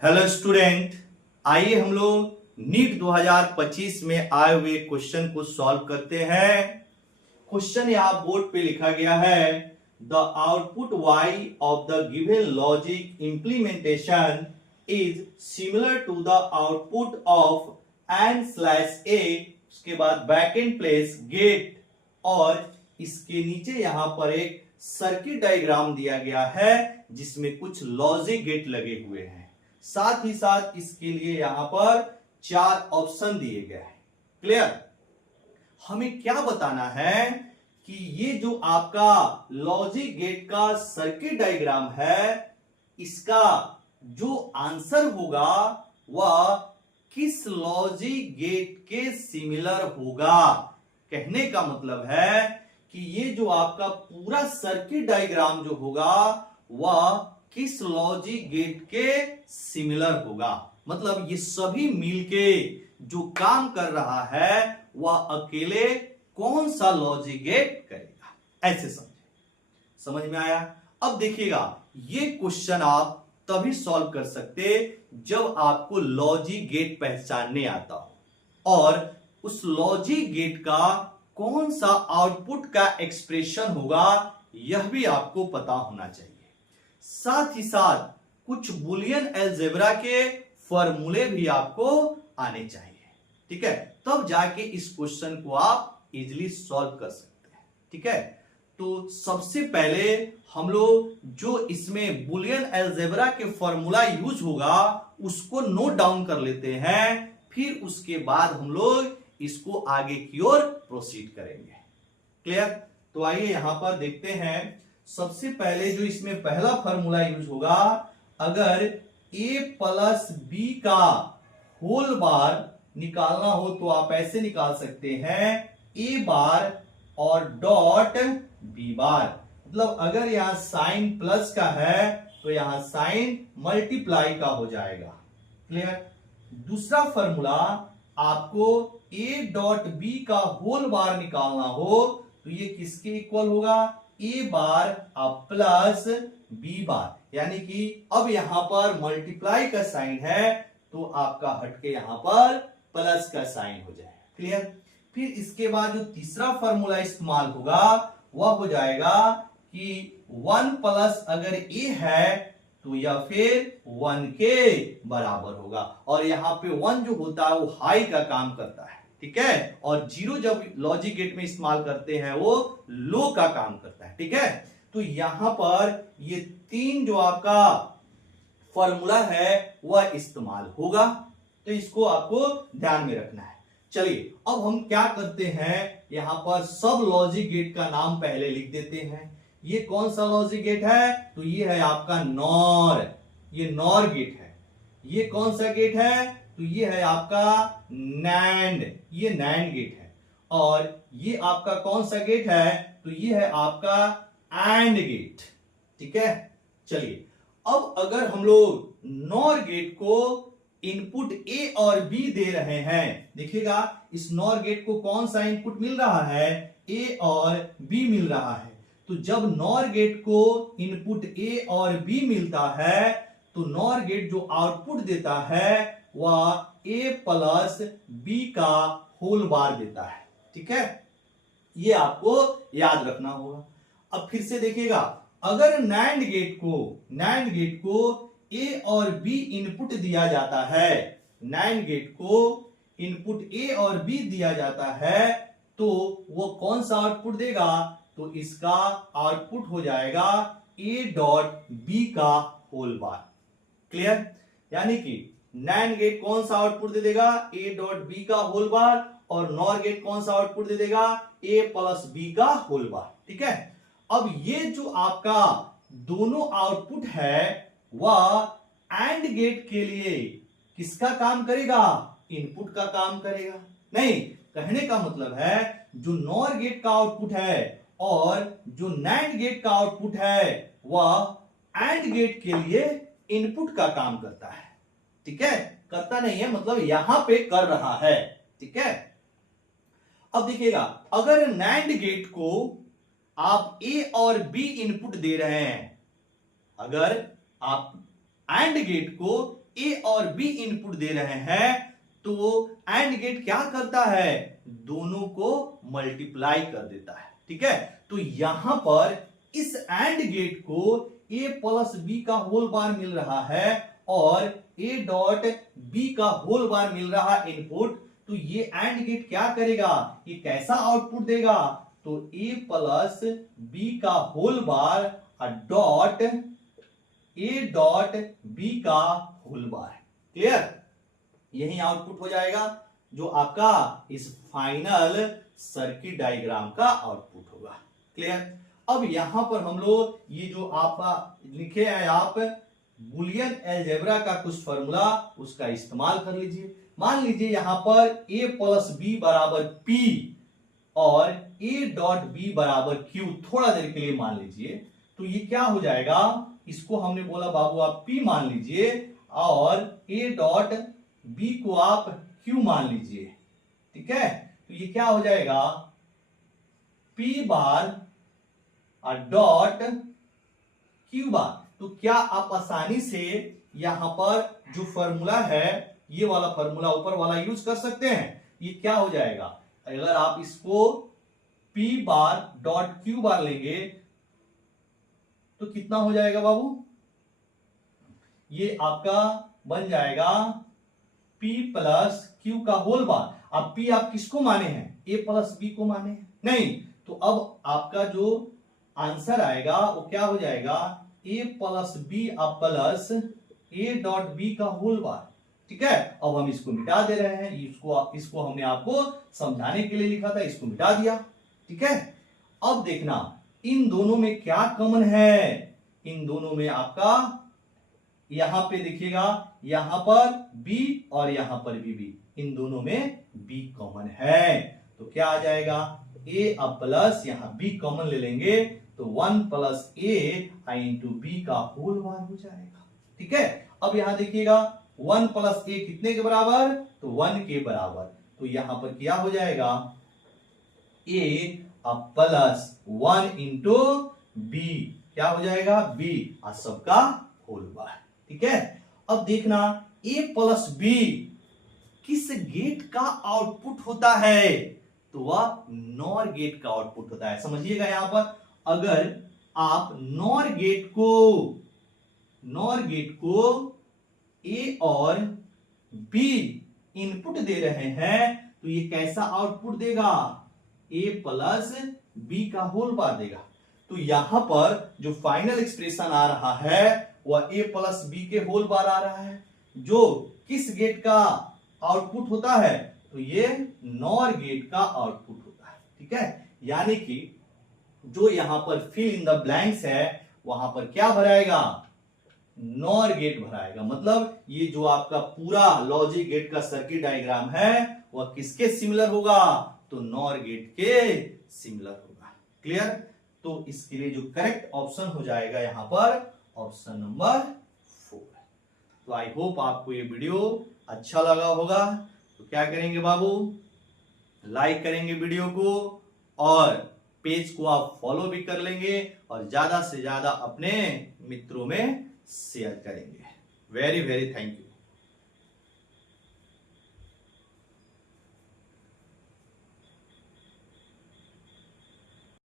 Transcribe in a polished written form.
Hello student, आइए हम लोग नीट 2025 में आए हुए क्वेश्चन को सॉल्व करते हैं। क्वेश्चन यहाँ बोर्ड पे लिखा गया है, the output y of the given logic implementation is similar to the output of n/a। उसके बाद बैक एंड प्लेस गेट, और इसके नीचे यहां पर एक सर्किट डायग्राम दिया गया है जिसमें कुछ लॉजिक गेट लगे हुए हैं। साथ ही साथ इसके लिए यहां पर 4 ऑप्शन दिए गए हैं। क्लियर? हमें क्या बताना है कि ये जो आपका लॉजिक गेट का सर्किट डायग्राम है, इसका जो आंसर होगा वह किस लॉजिक गेट के सिमिलर होगा। कहने का मतलब है कि ये जो आपका पूरा सर्किट डायग्राम जो होगा वह किस लॉजिक गेट के सिमिलर होगा। मतलब ये सभी मिलके जो काम कर रहा है वह अकेले कौन सा लॉजिक गेट करेगा, ऐसे समझे। समझ में आया? अब देखिएगा, ये क्वेश्चन आप तभी सॉल्व कर सकते जब आपको लॉजिक गेट पहचानने आता हो और उस लॉजिक गेट का कौन सा आउटपुट का एक्सप्रेशन होगा यह भी आपको पता होना चाहिए। साथ ही साथ कुछ बुलियन अलजेब्रा के फॉर्मूले भी आपको आने चाहिए। ठीक है, तब जाके इस क्वेश्चन को आप इजीली सॉल्व कर सकते हैं। ठीक है, तो सबसे पहले हम लोग जो इसमें बुलियन अलजेब्रा के फॉर्मूला यूज होगा उसको नोट डाउन कर लेते हैं, फिर उसके बाद हम लोग इसको आगे की ओर प्रोसीड करेंगे। क्लियर? तो आइए यहां पर देखते हैं। सबसे पहले जो इसमें पहला फॉर्मूला यूज होगा, अगर a प्लस बी का होल बार निकालना हो तो आप ऐसे निकाल सकते हैं, a बार और डॉट b बार। मतलब अगर यहां साइन प्लस का है तो यहां साइन मल्टीप्लाई का हो जाएगा। क्लियर? दूसरा फॉर्मूला, आपको a डॉट b का होल बार निकालना हो तो ये किसके इक्वल होगा, a बार प्लस b बार। यानी कि अब यहां पर मल्टीप्लाई का साइन है तो आपका हटके यहां पर प्लस का साइन हो जाएगा। क्लियर? फिर इसके बाद जो तीसरा फॉर्मूला इस्तेमाल होगा वह हो जाएगा कि 1 प्लस अगर a है तो यह फिर 1 के बराबर होगा, और यहां पे 1 जो होता है वो हाई का काम करता है। ठीक है, और 0 जब लॉजिक गेट में इस्तेमाल करते हैं वो लो का काम करता है। ठीक है, तो यहां पर ये 3 जो आपका फॉर्मूला है वह इस्तेमाल होगा, तो इसको आपको ध्यान में रखना है। चलिए अब हम क्या करते हैं, यहां पर सब लॉजिक गेट का नाम पहले लिख देते हैं। ये कौन सा लॉजिक गेट है, तो ये है आपका नॉर, ये नॉर गेट है। ये कौन सा गेट है, तो ये है आपका नैंड, ये नैंड गेट है। और ये आपका कौन सा गेट है, तो ये है आपका एंड गेट। ठीक है, चलिए अब अगर हम लोग नॉर गेट को इनपुट ए और बी दे रहे हैं, देखिएगा इस नॉर गेट को कौन सा इनपुट मिल रहा है, ए और बी मिल रहा है। तो जब नॉर गेट को इनपुट ए और बी मिलता है तो नॉर गेट जो आउटपुट देता है वह ए प्लस बी का होल बार देता है। ठीक है, ये आपको याद रखना होगा। अब फिर से देखिएगा, अगर नैंड गेट को ए और बी इनपुट दिया जाता है, नैंड गेट को इनपुट ए और बी दिया जाता है तो वो कौन सा आउटपुट देगा, तो इसका आउटपुट हो जाएगा ए डॉट बी का होल बार। क्लियर? यानी कि नैंड गेट कौन सा आउटपुट दे देगा, ए डॉट बी का होल बार, और नॉर गेट कौन सा आउटपुट दे देगा, ए प्लस बी का होल बार। ठीक है, अब ये जो आपका दोनों आउटपुट है वह एंड गेट के लिए किसका काम करेगा, इनपुट का काम करेगा। नहीं, कहने का मतलब है जो नॉर गेट का आउटपुट है और जो नैंड गेट का आउटपुट है वह एंड गेट के लिए इनपुट का काम करता है। ठीक है, करता नहीं है मतलब यहां पे कर रहा है। ठीक है, अब देखिएगा, अगर नैंड गेट को आप ए और बी इनपुट दे रहे हैं, अगर आप एंड गेट को ए और बी इनपुट दे रहे हैं तो एंड गेट क्या करता है, दोनों को मल्टीप्लाई कर देता है। ठीक है, तो यहां पर इस एंड गेट को ए प्लस बी का होल बार मिल रहा है और ए डॉट बी का होल बार मिल रहा है इनपुट। तो ये एंड गेट क्या करेगा, ये कैसा आउटपुट देगा, तो ए प्लस बी का whole bar dot A dot B का होल बार। क्लियर, यही आउटपुट हो जाएगा जो आपका इस फाइनल सर्किट डायग्राम का आउटपुट होगा। क्लियर, अब यहां पर हम लोग ये जो आप लिखे हैं आप बुलियन अलजेब्रा का कुछ फॉर्मूला उसका इस्तेमाल कर लीजिए। मान लीजिए यहां पर a प्लस बी बराबर p और a डॉट बी बराबर q, थोड़ा देर के लिए मान लीजिए, तो ये क्या हो जाएगा, इसको हमने बोला बाबू आप p मान लीजिए और a डॉट b को आप q मान लीजिए। ठीक है, तो ये क्या हो जाएगा, p बार डॉट q बार। तो क्या आप आसानी से यहां पर जो फॉर्मूला है ये वाला फॉर्मूला ऊपर वाला यूज कर सकते हैं। ये क्या हो जाएगा, अगर आप इसको p बार डॉट q बार लेंगे तो कितना हो जाएगा बाबू, ये आपका बन जाएगा p प्लस q का होल बार। अब p आप किसको माने हैं, a प्लस b को माने हैं, नहीं तो अब आपका जो आंसर आएगा वो क्या हो जाएगा, a plus B plus a dot B का होल बार। ठीक है, अब हम इसको मिटा दे रहे हैं, इसको हमने आपको समझाने के लिए लिखा था, इसको मिटा दिया। ठीक है, अब देखना इन दोनों में क्या कॉमन है, इन दोनों में आपका यहां पे देखिएगा, यहां पर b और यहां पर भी, इन दोनों में b कॉमन है। तो क्या आ जाएगा, a प्लस यहां b कॉमन ले लेंगे तो 1 प्लस a इंटू बी का होल बार हो जाएगा। ठीक है, अब यहां देखिएगा 1 प्लस a कितने के बराबर, तो 1 के बराबर। तो यहां पर क्या हो जाएगा, a प्लस 1 इंटू b, क्या हो जाएगा b और सबका होल बार। ठीक है, अब देखना a प्लस b किस गेट का आउटपुट होता है, तो वह नॉर गेट का आउटपुट होता है। समझिएगा यहां पर अगर आप नॉर गेट को a और b इनपुट दे रहे हैं तो ये कैसा आउटपुट देगा, a प्लस b का होल बार देगा। तो यहां पर जो फाइनल एक्सप्रेशन आ रहा है वह a प्लस b के होल बार आ रहा है, जो किस गेट का आउटपुट होता है, तो ये नॉर गेट का आउटपुट होता है। ठीक है, यानी कि जो यहां पर फिल इन द ब्लैंक्स है वहां पर क्या भराएगा, नॉर गेट भराएगा। मतलब ये जो आपका पूरा लॉजिक गेट का सर्किट डायग्राम है वह किसके सिमिलर होगा, तो नॉर गेट के सिमिलर होगा। क्लियर, तो इसके लिए जो करेक्ट ऑप्शन हो जाएगा यहां पर ऑप्शन नंबर 4। तो आई होप आपको ये वीडियो अच्छा लगा होगा। तो क्या करेंगे बाबू, लाइक करेंगे वीडियो को और पेज को आप फॉलो भी कर लेंगे और ज्यादा से ज्यादा अपने मित्रों में शेयर करेंगे। Very very thank you.